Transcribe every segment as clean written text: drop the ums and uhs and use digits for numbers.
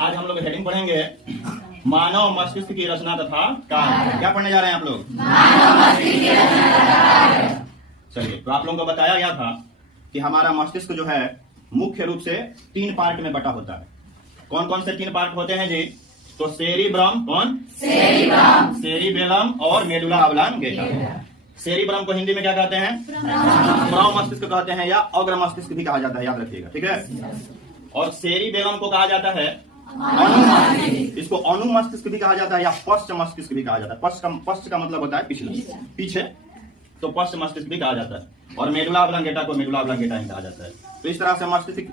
आज हम लोग हेडिंग पढ़ेंगे मानव मस्तिष्क की रचना तथा कार्य। क्या पढ़ने जा रहे हैं आप लोग? मानव मस्तिष्क की रचना तथा कार्य। चलिए, तो आप लोगों को बताया गया था कि हमारा मस्तिष्क जो है मुख्य रूप से 3 पार्ट में बटा होता है। कौन कौन से 3 पार्ट होते हैं जी? तो सेरिब्रम, कौन? सेरिब्रम, सेरिबेलम और मेडुला ऑब्लांगेटा। सेरिब्रम को हिंदी में क्या कहते हैं? प्रौ मस्तिष्क कहते हैं या अग्र मस्तिष्क भी कहा जाता है, याद रखिएगा, ठीक है। और सेरिबेलम को कहा जाता है अनुमस्तिष्क, इसको अनुमस्तिष्क भी कहा जाता है या पश्च मस्तिष्क भी कहा जाता है। पश्च का मतलब होता है पिछला, पीछे, तो पश्च मस्तिष्क भी कहा जाता है। और मेडुला ऑब्लांगेटा को मेडुला ऑब्लांगेटा ही कहा जाता है। तो इस तरह से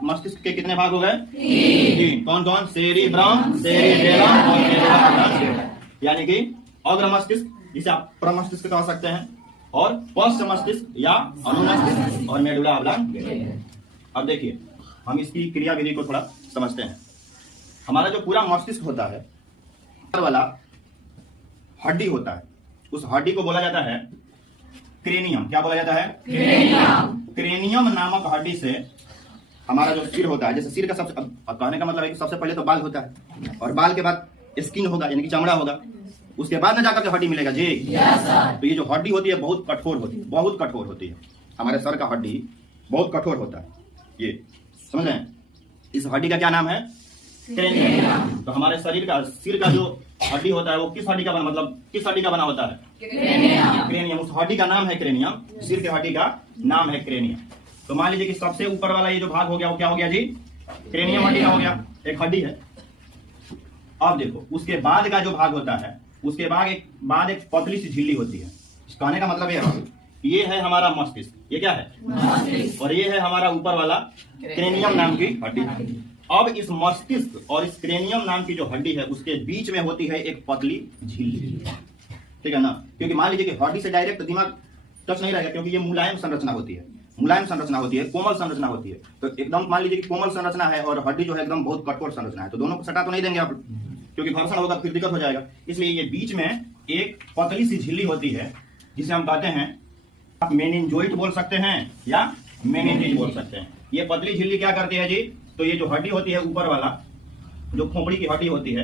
मस्तिष्क के कितने भाग हो गए? 3। कौन कौन? सेरिब्रम, सेरिबेलम और मेडुला ऑब्लांगेटा। यानी कि अग्र मस्तिष्क, जिसे आप प्रमस्तिष्क कह सकते हैं, और पश्च मस्तिष्क या अनुमस्तिष्क और मेडुला ऑब्लांगेटा। अब देखिए, हम इसकी क्रिया विधि को थोड़ा समझते हैं। हमारा जो पूरा मस्तिष्क होता है, वाला हड्डी होता है, उस हड्डी को बोला जाता है क्रेनियम। क्या बोला जाता है? क्रेनियम। क्रेनियम नामक हड्डी से हमारा जो सिर होता है, जैसे सिर का सबसे, कहने का मतलब है कि सबसे पहले तो बाल होता है, और बाल के बाद स्किन होगा, यानी कि चमड़ा होगा, उसके बाद में जाकर के हड्डी मिलेगा जी। तो ये जो हड्डी होती है बहुत कठोर होती है, बहुत कठोर होती है। हमारे सर का हड्डी बहुत कठोर होता है, ये समझ रहे हैं। इस हड्डी का क्या नाम है? क्रेनियम। तो हमारे शरीर का, सिर का जो हड्डी होता है वो किस हड्डी का बना, मतलब किस हड्डी का बना होता है? क्रेनियम। उस हड्डी का नाम है क्रेनियम, सिर के हड्डी का नाम है क्रेनियम। तो मान लीजिए कि सबसे ऊपर वाला ये जो भाग हो गया वो क्या हो गया जी? क्रेनियम हड्डी का हो गया, एक हड्डी है। अब देखो, उसके बाद का जो भाग होता है, उसके बाद एक पतली सी झिल्ली होती है। कहने का मतलब ये है हमारा मस्तिष्क। ये क्या है? मस्तिष्क। और ये है हमारा ऊपर वाला क्रेनियम नाम की हड्डी। अब इस मस्तिष्क और इस क्रेनियम नाम की जो हड्डी है उसके बीच में होती है एक पतली झिल्ली, ठीक है ना। क्योंकि मान लीजिए कि हड्डी से डायरेक्ट दिमाग टच नहीं रहेगा, क्योंकि ये मुलायम संरचना होती है, मुलायम संरचना होती है, कोमल संरचना होती है। तो एकदम मान लीजिए कि कोमल संरचना है और हड्डी जो है एकदम बहुत कठोर संरचना है, तो दोनों को सटा तो नहीं देंगे आप, क्योंकि घर्षण होगा, फिर दिक्कत हो जाएगा। इसलिए ये बीच में एक पतली सी झिल्ली होती है, जिसे हम कहते हैं, आप मेनिंजोइट बोल सकते हैं या मेनिंजेज बोल सकते हैं। ये पतली झिल्ली क्या करती है जी? तो ये जो हड्डी होती है ऊपर वाला, जो खोपड़ी की हड्डी होती है,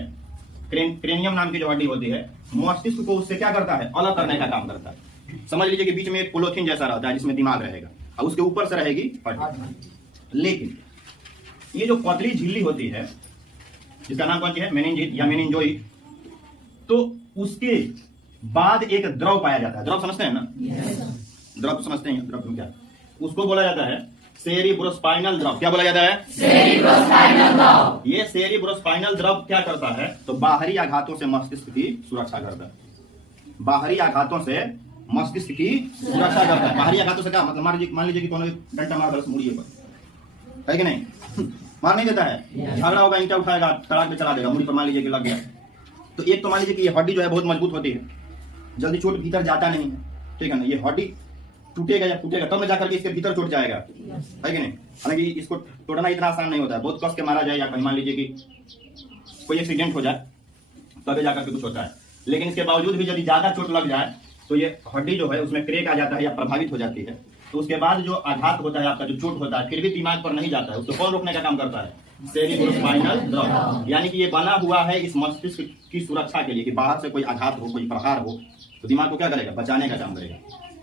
क्रेनियम नाम की जो हड्डी होती है, मस्तिष्क को उससे क्या करता है? अलग करने का काम करता है। समझ लीजिए कि बीच में एक पोलोथीन जैसा रहता है जिसमें दिमाग रहेगा, और उसके ऊपर से रहेगी हड्डी। लेकिन ये जो पतली झिल्ली होती है, जिसका नाम कौन सी है? मेनिंजेज या मेनिंजोइट। तो उसके बाद एक द्रव पाया जाता है। द्रव समझते हैं ना? द्रव समझते हैं, द्रव क्या? उसको बोला जाता है सेरिब्रोस्पाइनल द्रव। क्या बोला जाता है? सेरिब्रोस्पाइनल द्रव। ये सेरिब्रोस्पाइनल द्रव क्या करता है? तो बाहरी आघातों से मस्तिष्क की सुरक्षा करता है। बाहरी आघातों से मस्तिष्क की सुरक्षा करता है। बाहरी आघातों से क्या मतलब? मान लीजिए कि कोनो डंडा मार दो मुड़िए पर, है कि नहीं? मार नहीं देता है, झगड़ा होगा, ईंटा उठाएगा, तड़ाक में चला देगा, मुड़ी पर मान लीजिए कि लग गया। तो एक तो मान लीजिए कि ये हड्डी जो है बहुत मजबूत होती है, जल्दी चोट भीतर जाता नहीं है, ठीक है ना। ये हड्डी टूटेगा या टूटेगा तब में जाकर के इसके भीतर चोट जाएगा, है कि नहीं। हालांकि इसको तोड़ना इतना आसान नहीं होता है, बहुत कस के मारा जाए, या कहीं मान लीजिए कि कोई एक्सीडेंट हो जाए तभी जाकर के कुछ होता है। लेकिन इसके बावजूद भी यदि ज्यादा चोट लग जाए तो ये हड्डी जो है उसमें क्रैक आ जाता है या प्रभावित हो जाती है। तो उसके बाद जो आघात होता है, आपका जो चोट होता है, फिर भी दिमाग पर नहीं जाता है, उसको कौन रोकने का काम करता है? सेरिब्रोस्पाइनल द्रव। यानी कि ये बना हुआ है इस मस्तिष्क की सुरक्षा के लिए, कि बाहर से कोई आघात हो, कोई प्रहार हो तो दिमाग को क्या करेगा? बचाने का काम करेगा।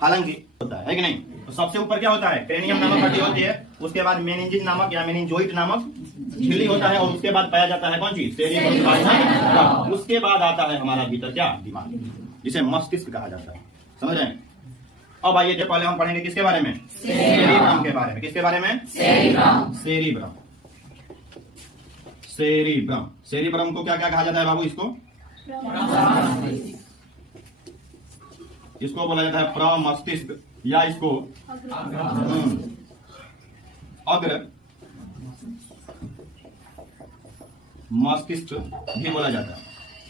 हालांकि होता है कि नहीं। तो सबसे ऊपर क्या होता है? क्रेनियम नामक हड्डी होती है, उसके बाद मेनिंजेज नामक या मेनिंजोइट नामक झिल्ली होता है, और उसके बाद पाया जाता है कौन चीज? सेरिब्रोस्पाइनल द्रव। उसके बाद आता है हमारा भीतर क्या? दिमाग, जिसे मस्तिष्क कहा जाता है। समझ रहे हैं? अब आइए, पहले हम पढ़ेंगे किसके बारे में? सेरिब्रम के बारे में। किसके बारे में? सेरिब्रम। Cerebrum, cerebrum. सेरिब्रम को क्या क्या कहा जाता है बाबू? इसको बोला जाता है प्रमस्तिष्क, या इसको अग्र मस्तिष्क भी बोला जाता है।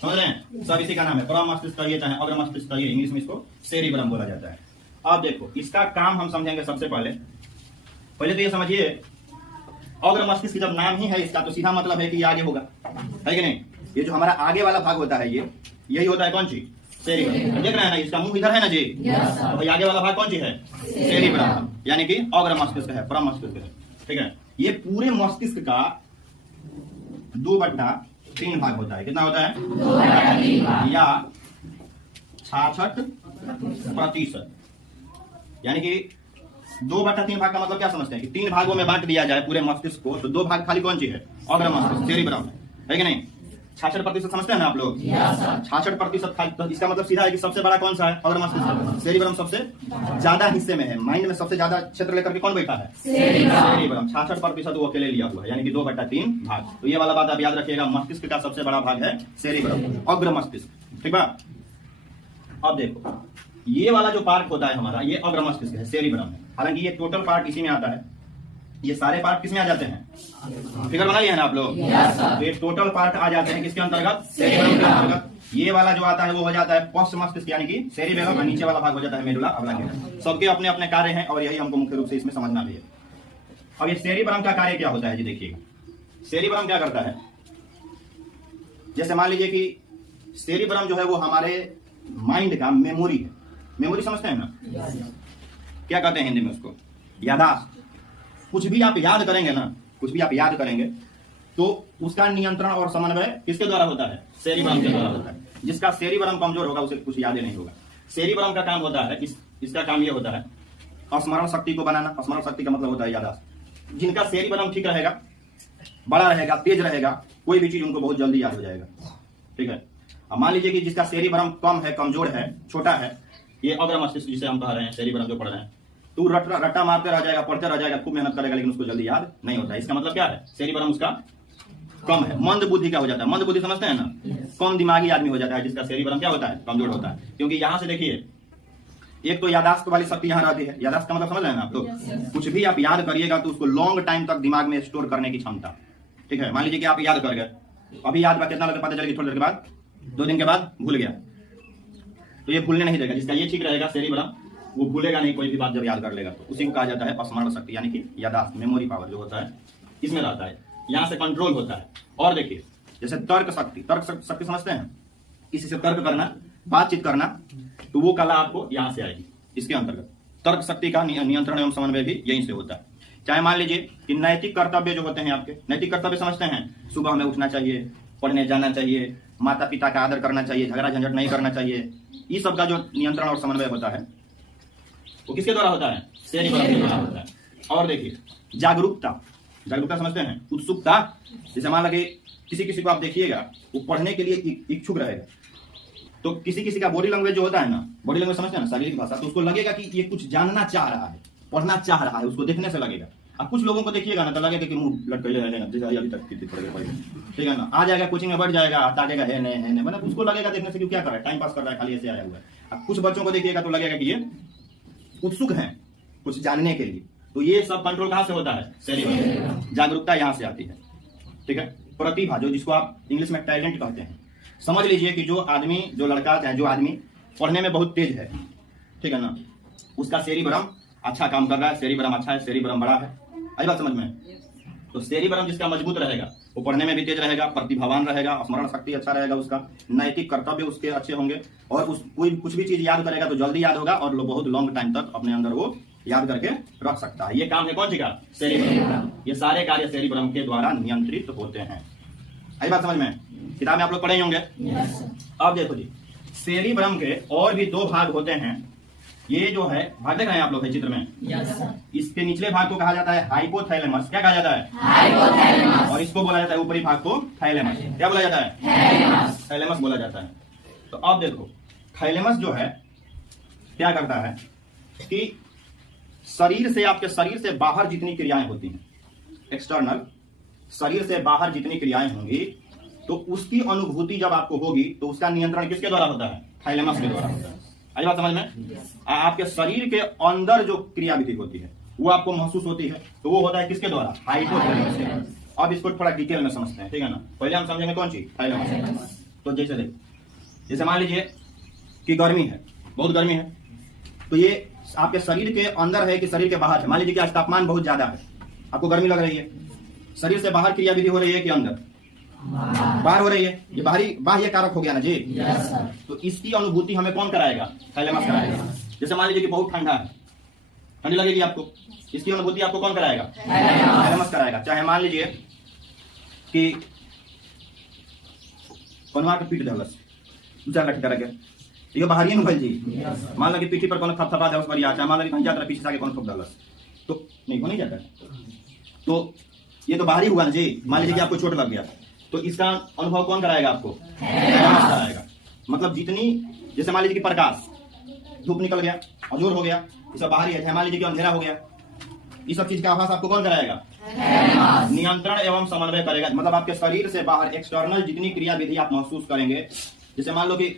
समझ रहे हैं? सब इसी का नाम है। प्रमस्तिष्क कहिए चाहे अग्र मस्तिष्क कहिए, इंग्लिश में इसको सेरिब्रम बोला जाता है। अब देखो, इसका काम हम समझेंगे। सबसे पहले तो ये समझिए, अग्र मस्तिष्क जब नाम ही है इसका, तो सीधा मतलब है कि ये आगे होगा, है कि नहीं। ये जो हमारा आगे वाला भाग होता है, ये यही होता है कौन सी? सेरिब्रम। देख रहे हैं ना, इसका मुंह इधर है ना जी, तो भाई आगे वाला भाग कौन सी है? सेरिब्रम, यानी कि अग्र मस्तिष्क है, प्रमस्तिष्क है, ठीक है। ये पूरे मस्तिष्क का 2/3 3 भाग होता है। कितना होता है? 2/3 या 66%। यानी कि 2/3 भाग का मतलब क्या समझते हैं कि 3 भागों में बांट दिया जाए पूरे मस्तिष्क को, तो 2 भाग खाली कौन सी है? अग्र मस्तिष्क, सेरिब्रम है कि नहीं? 66% समझते हैं ना आप लोग? 66% खाली, तो इसका मतलब सीधा है कि सबसे बड़ा कौन सा है? अग्र मस्तिष्क। सेरिब्रम सबसे ज्यादा हिस्से में है, माइंड में सबसे ज्यादा क्षेत्र लेकर के कौन बैठा है? सेरिब्रम। 66% वो अकेले लिया हुआ है, यानी कि 2/3 भाग। तो ये वाला बात आप याद रखिएगा, मस्तिष्क का सबसे बड़ा भाग है सेरिब्रम, अग्र मस्तिष्क। ठीक है। अब देखो ये वाला जो पार्ट होता है हमारा, ये अग्र मस्तिष्क है, सेरिब्रम है। हालांकि ये टोटल पार्ट इसी में आता है, ये सारे पार्ट किसमें आ जाते हैं? फिगर बना लिया है ना आप लोग? तो ये टोटल पार्ट आ जाते हैं किसके अंतर्गत? सेरिब्रम के अंतर्गत। ये वाला जो आता है वो हो जाता है पोस्ट मस्तिष्क, यानी कि सेरिब्रम, और नीचे वाला भाग हो जाता है मेडुला ऑब्लांगेटा। सबके अपने अपने कार्य हैं और यही हमको मुख्य रूप से इसमें समझना भी है। अब ये सेरिब्रम का कार्य क्या होता है जी देखिएगा। सेरिब्रम क्या करता है? जैसे मान लीजिए कि सेरिब्रम जो है वो हमारे माइंड का मेमोरी है। मेमोरी समझते हैं ना? क्या कहते हैं हिंदी में उसको? याददाश्त। कुछ भी आप याद करेंगे ना, कुछ भी आप याद करेंगे तो उसका नियंत्रण और समन्वय किसके द्वारा होता है? सेरिब्रम के द्वारा होता है। जिसका सेरिब्रम कमजोर होगा उसे कुछ याद ही नहीं होगा। सेरिब्रम का काम होता है, इसका काम ये होता है स्मरण शक्ति को बनाना। स्मरण शक्ति का मतलब होता है याददाश्त। जिनका सेरिब्रम ठीक रहेगा, बड़ा रहेगा, तेज रहेगा, कोई भी चीज उनको बहुत जल्दी याद हो जाएगा। ठीक है। अब मान लीजिए कि जिसका सेरिब्रम कम है, कमजोर है, छोटा है, ये अग्र मस्तिष्क जिसे हम कह रहे हैं, सेरिब्रम जो पढ़ रहे हैं, तो रट्टा मारते रह जाएगा, पढ़ते रह जाएगा, खूब मेहनत करेगा, लेकिन उसको जल्दी याद नहीं होता है। इसका मतलब क्या है? सेरिब्रम उसका कम है, मंद बुद्धि का हो जाता है। मंद बुद्धि समझते हैं ना? कम दिमागी आदमी हो जाता है जिसका सेरिब्रम क्या होता है? कमजोर होता है। क्योंकि यहां से देखिए, एक तो याददाश्त वाली शक्ति यहाँ रहती है। याददाश्त का मतलब समझ रहे हैं ना आप लोग? कुछ भी आप याद करिएगा तो उसको लॉन्ग टाइम तक दिमाग में स्टोर करने की क्षमता। ठीक है। मान लीजिए कि आप याद कर गए, अभी याद बा, कितना पता चलेगी थोड़ी देर के बाद, 2 दिन के बाद भूल गया, तो ये भूलने नहीं देगा। जिसका ये ठीक रहेगा सेरिब्रम, वो भूलेगा नहीं कोई भी बात जब याद कर लेगा। तो उसी को कहा जाता है स्मरण शक्ति, यानी कि याददाश्त, मेमोरी पावर जो होता है इसमें रहता है। यहाँ से कंट्रोल होता है। और देखिए जैसे तर्क शक्ति, तर्क शक्ति समझते हैं? किसी से तर्क करना, बातचीत करना, तो वो कला आपको यहाँ से आएगी इसके अंतर्गत। तर्क शक्ति का नियंत्रण एवं समन्वय भी यहीं से होता है। चाहे मान लीजिए कि नैतिक कर्तव्य जो होते हैं आपके, नैतिक कर्तव्य समझते हैं? सुबह में उठना चाहिए, पढ़ने जाना चाहिए, माता पिता का आदर करना चाहिए, झगड़ा झंझट नहीं करना चाहिए, ये सब का जो नियंत्रण और समन्वय होता है वो किसके द्वारा होता है? सेरिब्रम के द्वारा होता है। और देखिए जागरूकता, जागरूकता समझते हैं? उत्सुकता। जैसे मान लगे किसी को आप देखिएगा वो पढ़ने के लिए इच्छुक रहेगा, तो किसी का बॉडी लैंग्वेज जो होता है ना, बॉडी लैंग्वेज समझते हैं ना, शारीरिक भाषा, तो उसको लगेगा कि ये कुछ जानना चाह रहा है, पढ़ना चाह रहा है, उसको देखने से लगेगा। अब कुछ लोगों को देखिएगा ना तो लगेगा कि मुंह लटके रहेगा, जैसे अभी तक ठीक है ना, आ जाएगा कोचिंग में बैठ जाएगा, ताकेगा है नहीं, मतलब उसको लगेगा देखने से कि क्या कर रहा है, टाइम पास कर रहा है, खाली ऐसे आया हुआ है। अब कुछ बच्चों को देखिएगा तो लगेगा कि ये उत्सुक हैं कुछ जानने के लिए। तो ये सब कंट्रोल कहां से होता है? सेरिब्रम। जागरूकता यहां से आती है। ठीक है। प्रतिभा, जो जिसको आप इंग्लिश में टैलेंट कहते हैं, समझ लीजिए कि जो आदमी, जो लड़का चाहे जो आदमी पढ़ने में बहुत तेज है, ठीक है ना, उसका सेरिब्रम अच्छा काम कर रहा है, सेरिब्रम अच्छा है, सेरिब्रम बड़ा है। आई बात समझ में? तो सेरिब्रम जिसका मजबूत रहेगा वो पढ़ने में भी तेज रहेगा, प्रतिभावान रहेगा, स्मरण शक्ति अच्छा रहेगा उसका, नैतिक कर्तव्य उसके अच्छे होंगे, और कोई कुछ भी चीज याद करेगा तो जल्दी याद होगा और बहुत लॉन्ग टाइम तक अपने अंदर वो याद करके रख सकता है। ये काम है कौन सी का? सेरिब्रम। ये सारे कार्य सेरिब्रम के द्वारा नियंत्रित होते हैं। आई बात समझ में? किताब में आप लोग पढ़े होंगे। अब देखो जी, सेरिब्रम के और भी 2 भाग होते हैं। ये जो है भाग देख रहे हैं आप लोग है चित्र में? इसके निचले भाग को कहा जाता है हाइपोथैलेमस। क्या कहा जाता है? हाइपोथैलेमस। और इसको बोला जाता है ऊपरी भाग को थैलेमस। क्या बोला जाता है? थैलेमस बोला जाता है। तो अब देखो थैलेमस जो है क्या करता है कि शरीर से, आपके शरीर से बाहर जितनी क्रियाएं होती हैं, एक्सटर्नल शरीर से बाहर जितनी क्रियाएं होंगी, तो उसकी अनुभूति जब आपको होगी तो उसका नियंत्रण किसके द्वारा होता है? थैलेमस के द्वारा होता है। आई बात समझ में? आपके शरीर के अंदर जो क्रियाविधि होती है वो आपको महसूस होती है, तो वो होता है किसके द्वारा? हाइपोथैलेमस के द्वारा। अब इसको थोड़ा डिटेल में समझते हैं, ठीक है ना। पहले हम समझेंगे कौन सी? थैलेमस। तो जैसे मान लीजिए कि गर्मी है, बहुत गर्मी है, तो ये आपके शरीर के अंदर है कि शरीर के बाहर है? मान लीजिए कि आज तापमान बहुत ज्यादा है, आपको गर्मी लग रही है, शरीर से बाहर क्रियाविधि हो रही है कि अंदर? बाहर हो रही है। ये बाह्य कारक हो गया ना जी। तो इसकी अनुभूति हमें कौन कराएगा? थैलेमस कराएगा। जैसे मान लीजिए कि बहुत ठंडा है, ठंडी लगेगी आपको, इसकी अनुभूति आपको कौन कराएगा? थैलेमस कराएगा। चाहे मान लीजिए कि कोनो आके पीट दहलस दूसरा लठ करके ये बाहरी न भइल जी। मान लो कि पीठी पर कोनो थपथपा दे उस पर या मान लो कि भैया तेरा पीछे से आके कोनो ठोक दहलस तो नहीं हो नहीं जाता। तो ये तो बाहरी हुआ ना जी। मान लीजिए कि आपको चोट लग गया तो इसका अनुभव कौन कराएगा आपको? कराएगा। मतलब जितनी जैसे मान लीजिए कि प्रकाश धूप निकल गया अजोर हो गया ये सब बाहरी है। मान लीजिए कि अंधेरा हो गया ये सब चीज का आभास आपको कौन कराएगा? नियंत्रण एवं समन्वय करेगा। मतलब आपके शरीर से बाहर एक्सटर्नल जितनी क्रिया विधि आप महसूस करेंगे। जैसे मान लो कि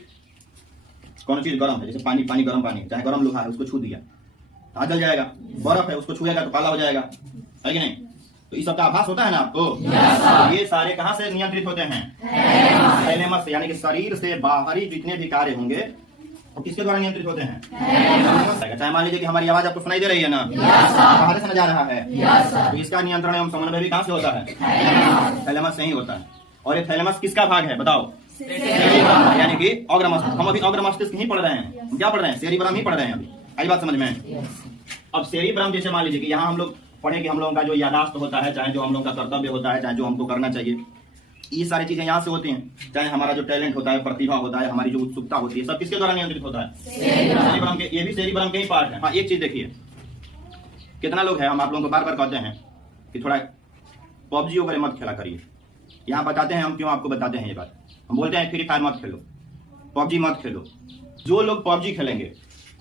कौन चीज गर्म है जैसे पानी गर्म पानी चाहे गर्म लोहा है उसको छू दिया तो जल जाएगा। बर्फ है उसको छुएगा तो काला हो जाएगा है कि नहीं? तो इस सब का आभास होता है ना आपको। ये सारे कहां से नियंत्रित होते हैं? थैलेमस से। यानी कि शरीर से बाहरी जितने भी कार्य होंगे वो किसके द्वारा नियंत्रित होते हैं? चाहे मान लीजिए कि हमारी आवाज आपको सुनाई दे रही है ना बाहर से न जा रहा है तो इसका नियंत्रण एवं समन्वय भी कहां से होता है? थैलेमस से ही होता है। और ये थैलेमस किसका भाग है बताओ? यानी कि अग्र मस्तिष्क। हम अभी अग्र मस्तिष्क ही पढ़ रहे हैं। हम क्या पढ़ रहे हैं? सेरिब्रम ही पढ़ रहे हैं अभी। आई बात समझ में? अब सेरिब्रम जैसे मान लीजिए कि यहाँ हम लोग पढ़े कि हम लोगों का जो यादाश्त होता है चाहे जो हम लोग का कर्तव्य होता है चाहे जो हमको करना चाहिए ये सारी चीजें यहाँ से होती हैं। चाहे हमारा जो टैलेंट होता है प्रतिभा होता है हमारी जो उत्सुकता होती है सब किसके द्वारा नियंत्रित होता है? सेरिब्रम के। ये भी सेरिब्रम के ही पार्ट है। हाँ एक चीज देखिए कितना लोग हैं हम आप लोगों को बार बार कहते हैं कि थोड़ा पबजी वगैरह मत खेला करिए। यहाँ बताते हैं हम क्यों आपको बताते हैं ये बात। हम बोलते हैं फ्री फायर मत खेलो पबजी मत खेलो। जो लोग पबजी खेलेंगे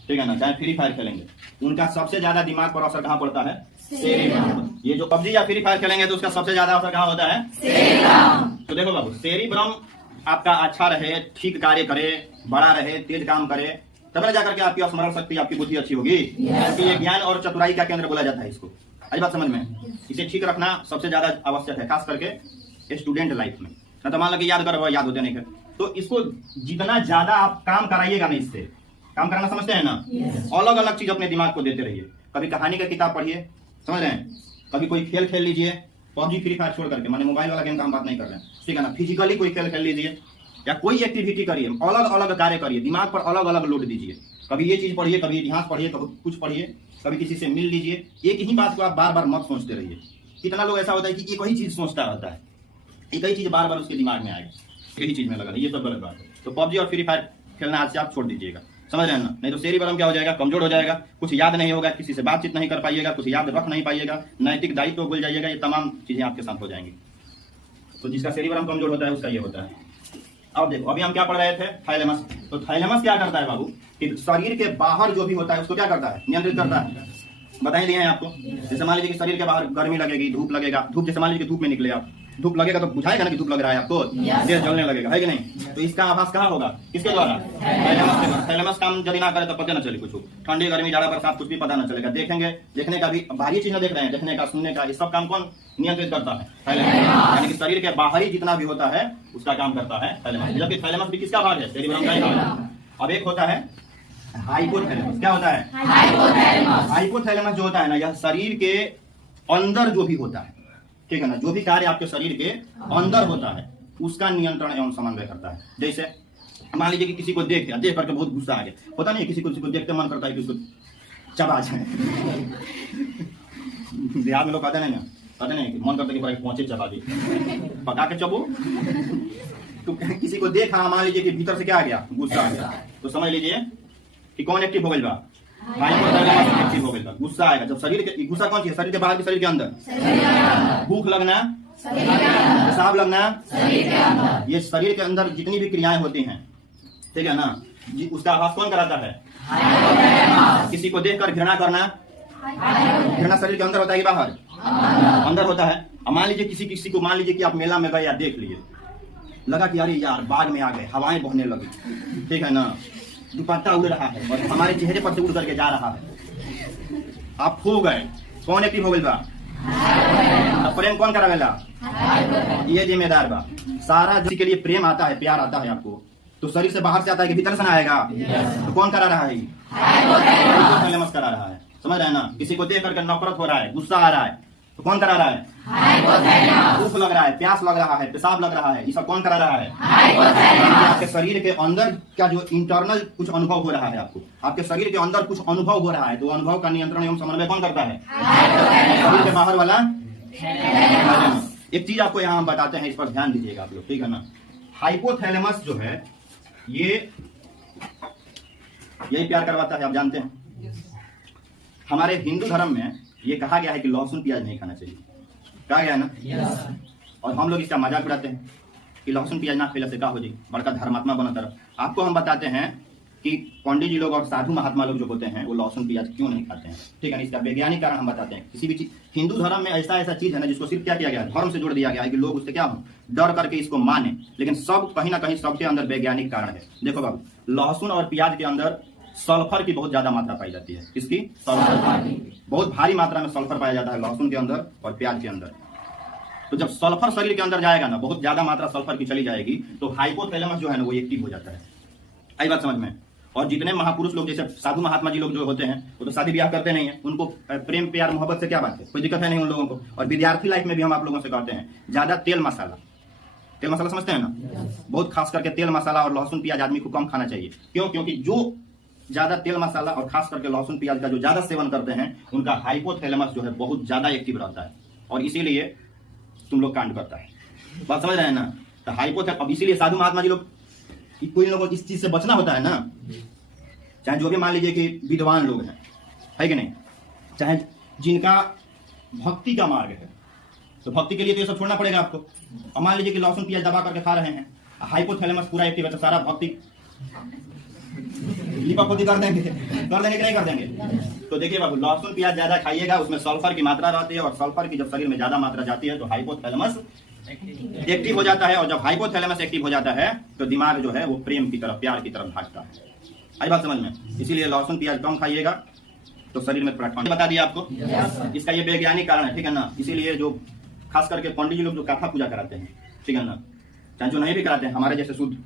ठीक है ना चाहे फ्री फायर खेलेंगे उनका सबसे ज्यादा दिमाग पर असर कहाँ पड़ता है? सेरिब्रम। ये जो पबजी या फ्री फायर खेलेंगे तो उसका सबसे ज्यादा असर कहाँ होता है? सेरिब्रम। तो देखो बाबू सेरिब्रम आपका अच्छा रहे ठीक कार्य करे बड़ा रहे तेज काम करे तब ना जाकर के आपकी स्मरण शक्ति आपकी बुद्धि अच्छी होगी। क्योंकि ये ज्ञान और चतुराई का केंद्र बोला जाता है इसको। आई बात समझ में? इसे ठीक रखना सबसे ज्यादा आवश्यक है खास करके स्टूडेंट लाइफ में। ना तो मान लो कि याद करो याद होते नहीं कर तो इसको जितना ज्यादा आप काम कराइएगा ना इससे काम कराना समझते हैं ना अलग अलग चीज अपने दिमाग को देते रहिए। कभी कहानी का किताब पढ़िए समझ रहे हैं कभी कोई खेल खेल लीजिए पबजी फ्री फायर छोड़ करके माने मोबाइल वाला गेम का हम बात नहीं कर रहे हैं ठीक है ना। फिजिकली कोई खेल खेल लीजिए या कोई एक्टिविटी करिए अलग अलग कार्य करिए दिमाग पर अलग अलग लोड दीजिए। कभी ये चीज पढ़िए कभी इतिहास पढ़िए कभी कुछ पढ़िए कभी किसी से मिल लीजिए। एक ही बात को आप बार बार मत सोचते रहिए। कितना लोग ऐसा होता है कि एक ही चीज सोचता रहता है एक ही चीज बार बार उसके दिमाग में आएगी यही चीज में लगा ये सब गलत बात है। तो पबजी और फ्री फायर खेलना आज से आप छोड़ दीजिएगा समझ रहे हैं ना। नहीं तो सेरिब्रम क्या हो जाएगा? कमजोर हो जाएगा कुछ याद नहीं होगा किसी से बातचीत नहीं कर पाइएगा कुछ याद रख नहीं पाइएगा नैतिक दायित्व भूल जाइएगा। ये तमाम चीजें आपके साथ हो जाएंगी। तो जिसका सेरिब्रम कमजोर होता है उसका ये होता है। अब देखो अभी हम क्या पढ़ रहे थे? थैलेमस। तो थैलेमस क्या करता है बाबू कि शरीर के बाहर जो भी होता है उसको क्या करता है? नियंत्रित करता है। बता ही दिए हैं आपको। जैसे मान लीजिए कि शरीर के बाहर गर्मी लगेगी धूप लगेगा धूप जैसे मान लीजिए धूप में निकले आप धूप लगेगा तो बुझाएगा ना कि धूप लग रहा है आपको देह जलने लगेगा है कि नहीं? तो इसका आभास कहाँ होगा? किसके द्वारा? थैलेमस काम यदि ना करे तो पता न चले कुछ ठंडी गर्मी जाड़ा बरसात कुछ भी पता न चलेगा। देखेंगे देखने का भी बाहरी चीज देख रहे हैं देखने का सुनने का ये सब काम कौन नियंत्रित करता है? थैलेमस। यानी कि शरीर के बाहरी जितना भी होता है उसका काम करता है थैलेमस। जबकि थैलेमस भी किसका भाग है? सेरिब्रम का ही भाग है। अब एक होता है हाइपोथैलेमस। क्या होता है? हाइपोथैलेमस जो होता है ना यह शरीर के अंदर जो भी होता है ठीक है ना जो भी कार्य आपके शरीर के अंदर होता है उसका नियंत्रण एवं समन्वय करता है। जैसे मान लीजिए कि किसी को देख करके बहुत गुस्सा आ गया होता नहीं किसी को देखते मन करता है कि उसको चबा जाए। देहात में लोग कहते नहीं ना कहते नहीं कि मन करता है कि पहुंचे चबा दी पका के चबो। तो किसी को देखा मान लीजिए कि भीतर से क्या आ गया? गुस्सा आ गया तो समझ लीजिए कि कौन एक्टिव हो गई बा? एक्टिव हो गई बा। गुस्सा आएगा जब शरीर के गुस्सा कौन सी है? शरीर के बाहर की शरीर के अंदर। भूख लगना पेशाब लगना ये शरीर के अंदर जितनी भी क्रियाएं होती हैं ठीक है ना उसका आभास कौन कराता है? किसी को देखकर घृणा करना घृणा शरीर के अंदर होता है कि बाहर? अंदर होता है। अब मान लीजिए किसी को मान लीजिए कि आप मेला में गए या देख लिए लगा कि अरे यार बाग में आ गए हवाएं बहने लगी ठीक है ना दुपट्टा उड़ रहा है और हमारे चेहरे पर से उड़ करके जा रहा है आप खो गए कौन एक्टिव हो गई बा? प्रेम कौन करावेला? ये जिम्मेदार बा। सारा जिसके लिए प्रेम आता है प्यार आता है आपको तो शरीर से बाहर से आता है कि भीतर से ना आएगा? तो कौन करा रहा है? थैलेमस करा रहा है। समझ रहे हैं ना? किसी को देख करके नफरत हो रहा है गुस्सा आ रहा है तो कौन करा रहा है? भूख लग रहा है प्यास लग रहा है पेशाब लग रहा है ये सब कौन करा रहा है? आपके शरीर के अंदर क्या जो इंटरनल कुछ अनुभव हो रहा है आपको आपके शरीर के अंदर कुछ अनुभव हो रहा है तो अनुभव का नियंत्रण एवं समन्वय कौन करता है? शरीर के बाहर वाला। एक चीज आपको यहाँ हम बताते हैं इस पर ध्यान दीजिएगा आप लोग ठीक है ना। हाइपोथैलेमस जो है ये यही प्यार करवाता है, आप जानते हैं। हमारे हिंदू धर्म में ये कहा गया है कि लहसुन प्याज नहीं खाना चाहिए, कहा गया है ना। और हम लोग इसका मजाक उड़ाते हैं कि लहसुन प्याज ना खिला से का हो जाए, बड़का धर्मात्मा बना तरफ। आपको हम बताते हैं कि पंडित जी लोग और साधु महात्मा लोग जो होते हैं वो लहसुन प्याज क्यों नहीं खाते हैं, ठीक है ना। इसका वैज्ञानिक कारण हम बताते हैं। किसी भी चीज हिंदू धर्म में ऐसा चीज है ना जिसको सिर्फ क्या किया गया है, धर्म से जोड़ दिया गया है कि लोग उससे क्या हो, डर करके इसको माने। लेकिन सब कहीं ना कहीं सबके अंदर वैज्ञानिक कारण है। देखो बाबू, लहसुन और प्याज के अंदर सल्फर की बहुत ज्यादा मात्रा पाई जाती है। किसकी? सल्फर। बहुत भारी मात्रा में सल्फर पाया जाता है लहसुन के अंदर और प्याज के अंदर। तो जब सल्फर शरीर के अंदर जाएगा ना, बहुत ज्यादा मात्रा सल्फर की चली जाएगी, तो हाइपोथैलेमस जो है ना वो एक्टिव हो जाता है। आई बात समझ में। और जितने महापुरुष लोग जैसे साधु महात्मा जी लोग जो होते हैं वो तो शादी ब्याह करते नहीं है, उनको प्रेम प्यार मोहब्बत से क्या बात है, कोई दिक्कत है नहीं उन लोगों को। और विद्यार्थी लाइफ में भी हम आप लोगों से कहते हैं ज्यादा तेल मसाला समझते हैं ना, बहुत खास करके तेल मसाला और लहसुन प्याज आदमी को कम खाना चाहिए। क्यों? क्योंकि जो ज्यादा तेल मसाला और खास करके लहसुन प्याज का जो ज्यादा सेवन करते हैं उनका हाइपोथैलेमस जो है बहुत ज्यादा एक्टिव रहता है और इसीलिए तुम लोग कांड करता है। बात समझ रहे हैं ना। तो हाइपोथैलेमस, अब इसीलिए साधु महात्मा जी लोग, कोई लोगों को इस चीज से बचना होता है ना, चाहे जो भी मान लीजिए कि विद्वान लोग हैं, है कि नहीं, चाहे जिनका भक्ति का मार्ग है, तो भक्ति के लिए तो ये सब छोड़ना पड़ेगा आपको। अब मान लीजिए कि लहसुन प्याज दबा करके खा रहे हैं, हाइपोथैलेमस पूरा एक्टिव है, तो सारा भक्ति लिपापोती कर देंगे कि नहीं कर देंगे। तो देखिए बाबू, लहसुन प्याज ज्यादा खाइएगा, उसमें सल्फर की मात्रा रहती है और सल्फर की जब शरीर में ज्यादा मात्रा जाती है तो हाइपोथैलेमस एक्टिव हो जाता है। और जब हाइपोथैलेमस एक्टिव हो जाता है तो दिमाग जो है वो प्रेम की तरफ, प्यार की तरफ भागता है। आई बात समझ में। इसीलिए लहसुन प्याज कम खाइएगा तो शरीर में थोड़ा ठंड। बता दिया आपको, इसका ये वैज्ञानिक कारण है, ठीक है ना। इसीलिए जो खास करके पंडित जी लोग जो काथा पूजा कराते हैं, ठीक है ना, चाहे जो नहीं भी कराते हैं, हमारे जैसे शुद्ध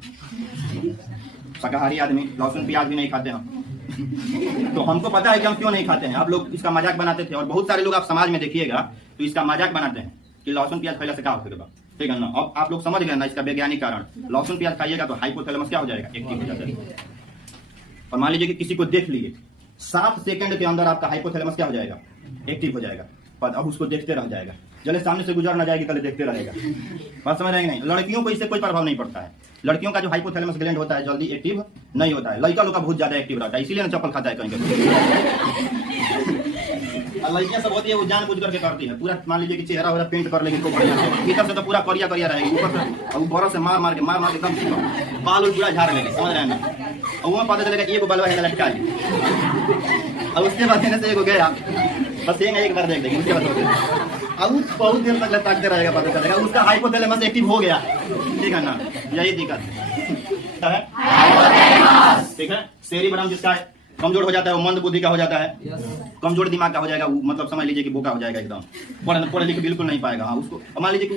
शाकाहारी आदमी लहसुन प्याज भी नहीं खाते हैं। तो हमको पता है कि हम क्यों नहीं खाते हैं। आप लोग इसका मजाक बनाते थे और बहुत सारे लोग आप समाज में देखिएगा तो इसका मजाक बनाते हैं कि लहसुन प्याज खाने से क्या होगा, ठीक है ना। अब आप लोग समझ गए ना इसका वैज्ञानिक कारण। लहसुन प्याज खाइएगा तो हाइपोथैलेमस क्या हो जाएगा, एक्टिव हो जाता है। और मान लीजिए कि किसी को देख लिए, 7 सेकंड के अंदर आपका हाइपोथैलेमस क्या हो जाएगा, एक्टिव हो जाएगा। पर अब उसको देखते रह जाएगा, जले सामने से गुजर ना जाएगी, कल देखते रहेगा। बात समझ रहे हैं नहीं। लड़कियों को इससे कोई प्रभाव नहीं पड़ता है। लड़कियों का जो हाइपोथैलेमस ग्लैंड होता है जल्दी एक्टिव नहीं होता है, लड़का लोग का बहुत ज्यादा एक्टिव रहता है, इसीलिए ना चप्पल खाता है कहीं कहीं। लड़कियां सब होती है वो जानबूझ करके करती है, पूरा मान लीजिए कि चेहरा वगैरह पेंट कर लेगी तो भीतर से तो पूरा करिया करिया रहेगी, ऊपर से और बरों से मार मार के एकदम बाल पूरा झाड़ लेगी, समझ रहे हैं ना। और वो पता चलेगा कि एक बलवा है लटका ली, और उसके बाद से एगो गया बस एक बार देख देंगे, उसके बाद अब बहुत देर तक लटकते रहेगा, पता चलेगा उसका हाइपोथैलेमस एक्टिव हो गया, ठीक है ना। यही दिक्कत है, ठीक है। सेरिब्रम जिसका कमजोर हो जाता है वो मंद बुद्धि का हो जाता है, कमजोर दिमाग का हो जाएगा, मतलब समझ लीजिए कि बोका हो जाएगा एकदम, पढ़ लिख बिल्कुल नहीं पाएगा। हाँ, उसको मान लीजिए कि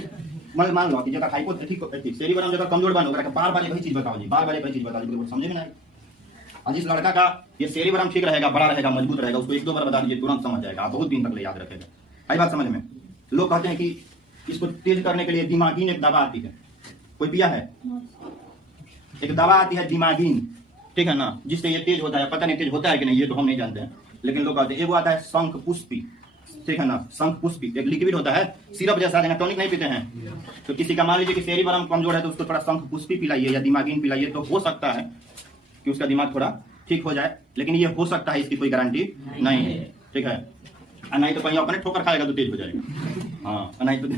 मान लो कि जगह हाइपोथैलेमस सेरिब्रम जगह कमजोर बन होगा, बार बार वही चीज बताओ जी, बार बार वही चीज बताओ जी, समझे में नहीं। और जिस लड़का का ये सेरिब्रम ठीक रहेगा, बड़ा रहेगा, मजबूत रहेगा, उसको 1-2 बार बता दीजिए तुरंत समझ जाएगा, बहुत दिन तक याद रखेगा। आई बात समझ में। लोग कहते हैं कि इसको तेज करने के लिए दिमागीन एक दवा आती है, कोई पिया है, एक दवा आती है दिमागीन, ठीक है ना, जिससे ये तेज होता है। पता नहीं तेज होता है कि नहीं, ये तो हम नहीं जानते हैं, लेकिन लोग कहते हैं। एक वो आता है शंख पुष्पी, ठीक है ना, शंख पुष्पी एक लिक्विड होता है, सिरप जैसा, टॉनिक नहीं पीते हैं। तो किसी का मान लीजिए कि सेरिब्रम कमजोर है तो उसको थोड़ा शंख पुष्पी पिलाइए या दिमागीन पिलाइए, तो हो सकता है कि उसका दिमाग थोड़ा ठीक हो जाए। लेकिन ये हो सकता है, इसकी कोई गारंटी नहीं है, ठीक है। नहीं तो कहीं अपने ठोकर खाएगा तो तेज हो जाएगा। हाँ, नहीं तो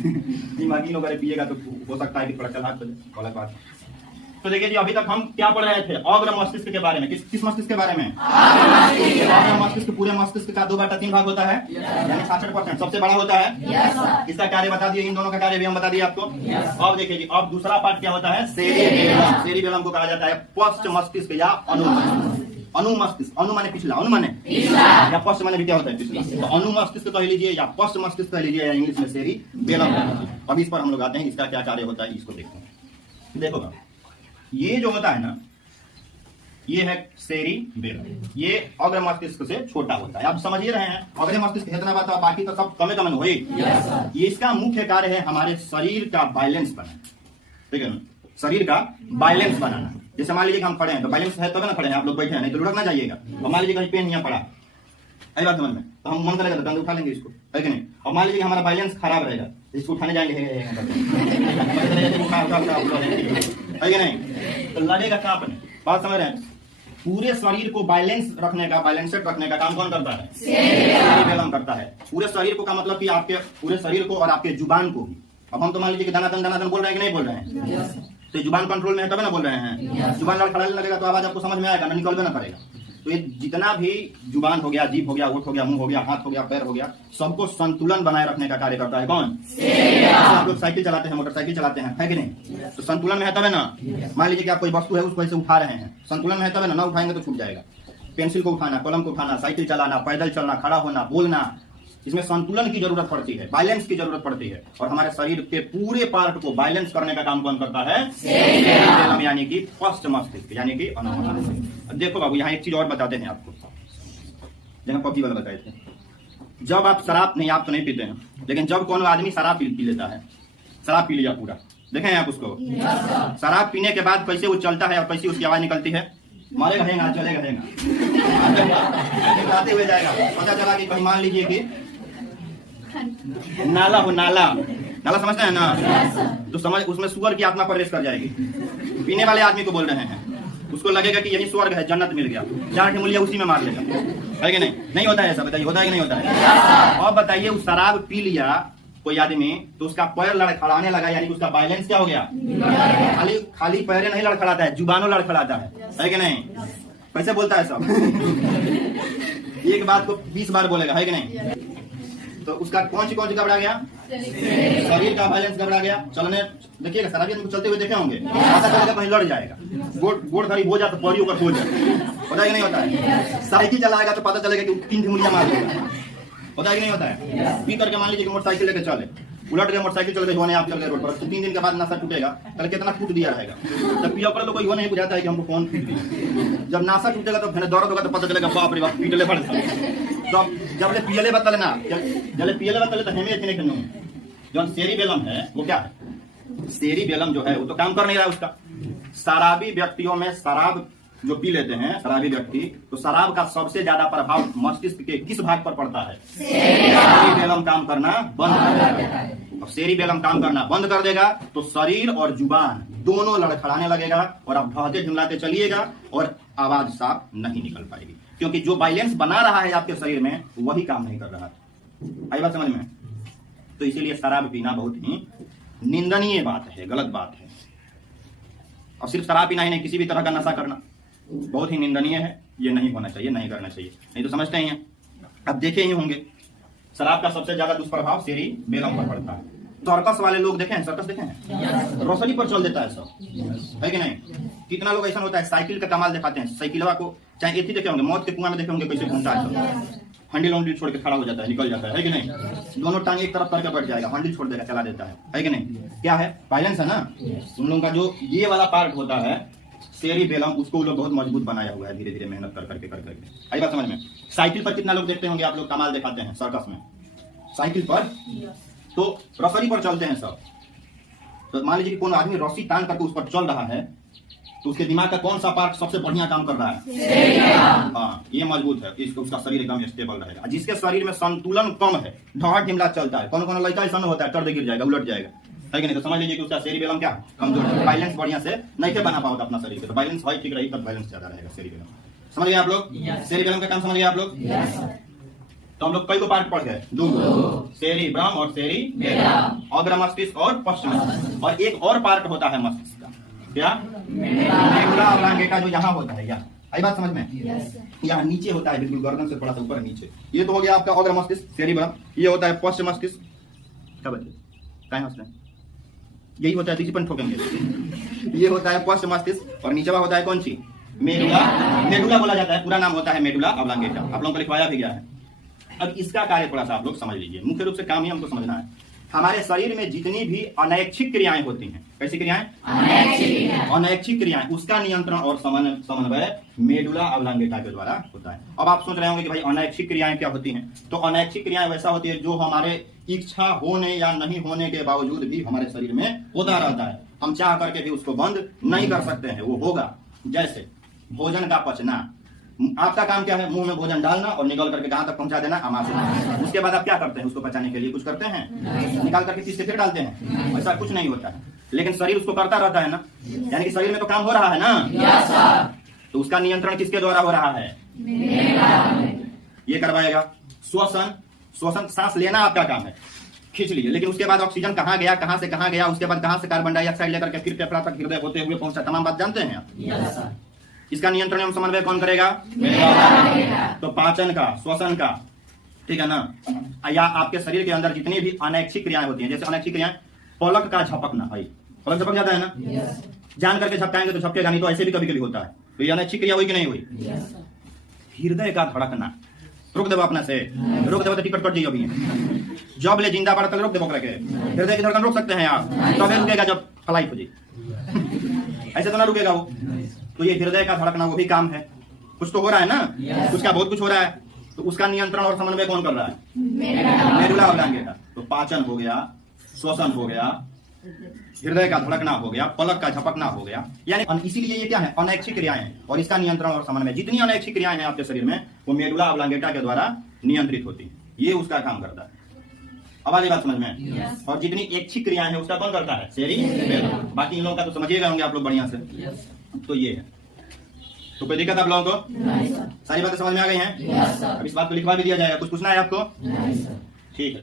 दिमागीन वगैरह पिएगा तो हो सकता है कि थोड़ा चलाक हो जाए, गलत बात। तो देखिए जी, अभी तक हम क्या पढ़ रहे थे, अग्र मस्तिष्क के बारे में। किस मस्तिष्क के बारे में? अग्र मस्तिष्क पूरे मस्तिष्क का 2/3 भाग होता है, यानी 66% सबसे बड़ा होता है। इसका कार्य बता दिए, इन दोनों का कार्य भी हम बता दिए आपको। अब देखिए जी, अब दूसरा पार्ट क्या होता है, सेरिबेलम। सेरिबेलम को कहा जाता है पश्च मस्तिष्क या अनुमस्तिष्क। अनु माने पिछला, अनु माने या पश्च माने भी क्या होता है, पिछला। तो अनुमस्तिष्क कह लीजिए या पश्च मस्तिष्क कह लीजिए, या इंग्लिश में सेरिबेलम। अब इस पर हम लोग आते हैं, इसका क्या कार्य होता है इसको देखते हैं। देखो ये जो होता है ना, ये है सेरिबेलम, ये अग्र मस्तिष्क से छोटा होता है। आप समझ ही रहे हैं, अग्र मस्तिष्क इतना बात है, बाकी तो सब कमे कम हुई। ये इसका मुख्य कार्य है हमारे शरीर का बैलेंस बनाना, ठीक है ना, शरीर का बैलेंस बनाना। जैसे मान लीजिए हम खड़े हैं तो बैलेंस है तब ना खड़े हैं, आप लोग बैठे हैं, नहीं तो लुढ़क ना जाइएगा। और मान लीजिए कहीं पेन यहाँ पड़ा, आई बात समझ में, तो हम मन करेगा तो उठा लेंगे इसको, है कि नहीं। और मान लीजिए हमारा बैलेंस खराब रहेगा, इसको उठाने जाएंगे है कि नहीं? तो लगेगा कांपने। बात समझ रहे हैं? पूरे शरीर को बैलेंस रखने का, बैलेंसेड रखने का काम कौन करता है? सेरिबेलम करता है। पूरे शरीर को का मतलब कि आपके पूरे शरीर को और आपके जुबान को भी। अब हम तो मान लीजिए कि दनादन बोल रहे हैं कि नहीं बोल रहे हैं, तो जुबान कंट्रोल में है तभी ना बोल रहे हैं। जुबान लड़खड़ाने लगेगा तो आवाज आपको समझ में आएगा ना, निकलबे ना करेगा। तो ये जितना भी जुबान हो गया, जीभ हो गया, ओठ हो गया, मुंह हो गया, हाथ हो गया, पैर हो गया, सबको संतुलन बनाए रखने का कार्य करता है कौन? आप लोग साइकिल चलाते हैं, मोटरसाइकिल चलाते हैं, है कि नहीं? तो संतुलन में है तभी ना। मान लीजिए कि आप कोई वस्तु है उसको ऐसे उठा रहे हैं, संतुलन में है तभी ना उठाएंगे तो छूट जाएगा। पेंसिल को उठाना, कलम को उठाना, साइकिल चलाना, पैदल चलना, खड़ा होना, बोलना, इसमें संतुलन की जरूरत पड़ती है, बैलेंस की जरूरत पड़ती है। और हमारे शरीर के पूरे पार्ट को बैलेंस करने का काम कौन करता है? सेरिबेलम, यानी कि फर्स्ट मस्तिष्क, यानी कि अनाहत। देखो बाबू, यहाँ एक चीज और बताते हैं आपको, जहाँ पबजी वाला बताए थे। जब आप शराब, नहीं आप तो नहीं पीते हैं, लेकिन जब कौन आदमी शराब पी लेता है, शराब पी लिया पूरा, देखें आप उसको, शराब पीने के बाद कैसे वो चलता है और कैसी उसकी आवाज निकलती है? मारेगा रहेगा, चलेगा रहेगा, आते हुए जाएगा। पता चला कि कहीं मान लीजिए कि नाला हो, नाला समझते हैं ना, तो समझ उसमें सुअर की आत्मा प्रवेश कर जाएगी। पीने वाले आदमी को बोल रहे हैं, उसको लगेगा कि यही स्वर्ग है, जन्नत मिल गया, 4 ठेमुलिया उसी में मार लेगा, है कि नहीं? नहीं होता है ऐसा? बताइए, होता है कि नहीं होता है? अब बताइए, उस शराब पी लिया कोई आदमी तो उसका पैर लड़खड़ाने लगा, यानी कि उसका बैलेंस क्या हो गया? खाली पैर नहीं लड़खड़ाता है, जुबानों लड़खड़ाता है कि नहीं? कैसे बोलता है सब? एक बात को 20 बार बोलेगा, है कि नहीं? तो उसका कौन सी गड़बड़ा गया? शरीर का बैलेंस गड़बड़ा गया। चलने देखिएगा, शराबी आदमी को चलते हुए देखे होंगे, ऐसा चलेगा कहीं लड़ जाएगा, गोड़ खड़ी हो जाए तो पौड़ी ऊपर हो जाए, पता है कि नहीं होता है? साइकिल चलाएगा तो पता चलेगा कि 3 ठेमुलिया मार देगा, होता है कि नहीं होता है? पी करके मान लीजिए कि मोटरसाइकिल लेके चले, उलट गए मोटरसाइकिल चल गई, होने आप चल गए रोड पर, तो 3 दिन के बाद नशा टूटेगा, कल कितना टूट दिया रहेगा। जब पिया कर तो कोई वो नहीं बुझाता है कि हमको कौन पीट दिया। जब नशा टूटेगा तो फिर दर्द होगा तो पता चलेगा बाप रे बाप पीटले पड़ता। तो जब ले पियले बतले ना, जब पियले बतले तो हमें इतने खनू जो सेरिबेलम है वो क्या है? सेरिबेलम जो है वो तो काम कर नहीं रहा है उसका। शराबी व्यक्तियों में, शराब जो पी लेते हैं शराबी व्यक्ति, तो शराब का सबसे ज्यादा प्रभाव मस्तिष्क के किस भाग पर पड़ता है? सेरिबेलम काम करना बंद कर देगा। अब सेरिबेलम काम करना बंद कर देगा तो शरीर और जुबान दोनों लड़खड़ाने लगेगा और आप ढहते झुमलाते चलिएगा और आवाज साफ नहीं निकल पाएगी, क्योंकि जो बैलेंस बना रहा है आपके शरीर में वही काम नहीं कर रहा। आई बात समझ में? तो इसीलिए शराब पीना बहुत ही निंदनीय बात है, गलत बात है। और सिर्फ शराब पीना ही नहीं, किसी भी तरह का नशा करना बहुत ही निंदनीय है। ये नहीं होना चाहिए, नहीं करना चाहिए, नहीं तो समझते ही हैं। अब देखे ही होंगे, शराब का सबसे ज्यादा दुष्प्रभाव सेरिबेलम पर पड़ता है। सर्कस वाले लोग देखे हैं, सर्कस देखे हैं, रोशनी पर चल देता है सब, है कि नहीं? कितना लोग ऐसा होता है, साइकिल का कमाल दिखाते हैं, साइकिलवा को चाहे एथी देखे होंगे, मौत के कुआं में देखे होंगे कैसे घूमता है, हंडिल वंडिल छोड़ के खड़ा हो जाता है, निकल जाता है कि नहीं? दोनों टांग एक तरफ करके बैठ जाएगा, हंडिल छोड़ देगा, चला देता है कि नहीं? क्या है? बैलेंस है ना। उन लोगों का जो ये वाला पार्ट होता है सेरिबेलम, उसको लोग बहुत मजबूत बनाया हुआ है, धीरे धीरे मेहनत कर करके। आई बात समझ में? साइकिल पर कितना लोग देखते होंगे आप लोग, कमाल दिखाते हैं सर्कस में, साइकिल पर तो रस्सी पर चलते हैं सब। तो मान लीजिए कि कोई आदमी रस्सी टांग करके उस पर चल रहा है, तो उसके दिमाग का कौन सा पार्ट सबसे बढ़िया काम कर रहा है? हाँ, ये मजबूत है, इसको उसका शरीर एकदम स्टेबल रहेगा। जिसके शरीर में संतुलन कम है, ढाट ढिमला चलता है, कौन लड़का ऐसा होता है, टर्द गिर जाएगा, उलट जाएगा, है कि नहीं? तो समझ लीजिए कि उसका सेरिबेलम क्या कमजोर है, बैलेंस बढ़िया से नहीं बना पाओ अपना शरीर पे। तो बैलेंस भाई ठीक रही तब बैलेंस ज्यादा रहेगा सेरिबेलम। समझ गए आप लोग? सेरिबेलम का काम समझ गए आप लोग? तो हम लोग कई को पार्ट पढ़ गए, 2, सेरिब्रम और सेरिबेलम, अग्र मस्तिष्क और पश्च मस्तिष्क। और एक और पार्ट होता है मस्तिष्क का, क्या? मेडुला ऑब्लांगेटा, जो यहाँ होता है, यहाँ। आई बात समझ में? यहाँ नीचे होता है, बिल्कुल गर्दन से थोड़ा सा ऊपर नीचे। ये तो हो गया आपका अग्र मस्तिष्क सेरिब्रम। ये होता है पश्च मस्तिष्क। क्या बच्चे कहीं हंस रहे? यही होता है, तीसरी ठोकेंगे। ये होता है पश्च मस्तिष्क और नीचे होता है कौन सी? मेडुला। मेडुला बोला जाता है, पूरा नाम होता है मेडुला ऑब्लांगेटा। आप लोगों को लिखवाया भी गया है। अब इसका कार्य थोड़ा सा आप लोग समझ लीजिए, मुख्य रूप से काम ही हमको समझना है। हमारे शरीर में जितनी भी अनैच्छिक क्रियाएं होती हैं, कैसी क्रियाएं? अनैच्छिक क्रियाएं, उसका नियंत्रण और समन्वय मेडुला ऑब्लांगेटा के द्वारा होता है। अब आप सोच रहे होंगे कि भाई अनैच्छिक क्रियाएं क्या होती हैं? तो अनैच्छिक क्रियाएं वैसा होती है जो हमारे इच्छा होने या नहीं होने के बावजूद भी हमारे शरीर में होता रहता है, हम चाह करके भी उसको बंद नहीं कर सकते हैं, वो होगा। जैसे भोजन का पचना, आपका काम क्या है? मुंह में भोजन डालना और निकल करके कहां तक पहुंचा देना? आमाशय। उसके बाद आप क्या करते हैं? उसको पचाने के लिए कुछ करते हैं? निकाल करके किससे फिर डालते हैं? ऐसा कुछ नहीं होता है। लेकिन शरीर उसको करता रहता है ना, यानी कि शरीर में तो काम हो रहा है ना। तो उसका नियंत्रण किसके द्वारा हो रहा है? ये करवाएगा। श्वसन, श्वसन सांस लेना आपका काम है, खींच लिए, लेकिन उसके बाद ऑक्सीजन कहाँ गया, कहाँ से कहाँ गया, उसके बाद कहाँ से कार्बन डाइऑक्साइड लेकर के फिर फेफड़ा तक हृदय होते हुए पहुंचा, तमाम बात जानते हैं आप। इसका नियंत्रण एवं समन्वय कौन करेगा? तो पाचन का, श्वसन का, ठीक है ना, या आपके शरीर के अंदर जितनी भी अनैच्छिक क्रियाएं होती हैं, जैसे अनैच्छिक क्रियाएं, पलक का झपकना, भाई पलक झपक जाता है ना, जान करके झपकाएंगे तो झपकेगा नहीं, तो ऐसे भी कभी कभी होता है, तो ये अनैच्छिक क्रिया हुई कि नहीं हुई? हृदय का धड़कना, रोक देव अपना से, रोक देव तो टिकट कट जाइए अभी, जब ले जिंदा पड़ा तक रोक देव करके। हृदय की धड़कन रोक सकते हैं आप, तभी रुकेगा जब फ्लाइट हो जाए, ऐसे तो ना रुकेगा वो। तो ये हृदय का धड़कना वो भी काम है, कुछ तो हो रहा है ना, कुछ का बहुत कुछ हो रहा है, तो उसका नियंत्रण और समन्वय कौन कर रहा है? Medulla oblongata. तो पाचन हो गया, श्वसन हो गया, हृदय का धड़कना हो गया, पलक का झपकना हो गया, यानी इसीलिए ये क्या है? अनैच्छिक क्रियाएं, और इसका नियंत्रण और समन्वय, जितनी अनैच्छिक क्रियाएं हैं आपके शरीर में वो मेडुला ऑब्लांगेटा के द्वारा नियंत्रित होती है, ये उसका काम करता है। अब आगे बात समझ में। और जितनी ऐच्छिक क्रियाएं हैं उसका कौन करता है? सेरिबेलम। बाकी इन लोगों का तो समझिएगा होंगे आप लोग बढ़िया से। तो ये है, तो कोई दिक्कत आप लोगों को? सारी बातें समझ में आ गई हैं? अब इस बात को लिखवा भी दिया जाएगा, कुछ पूछना है आपको? ठीक है।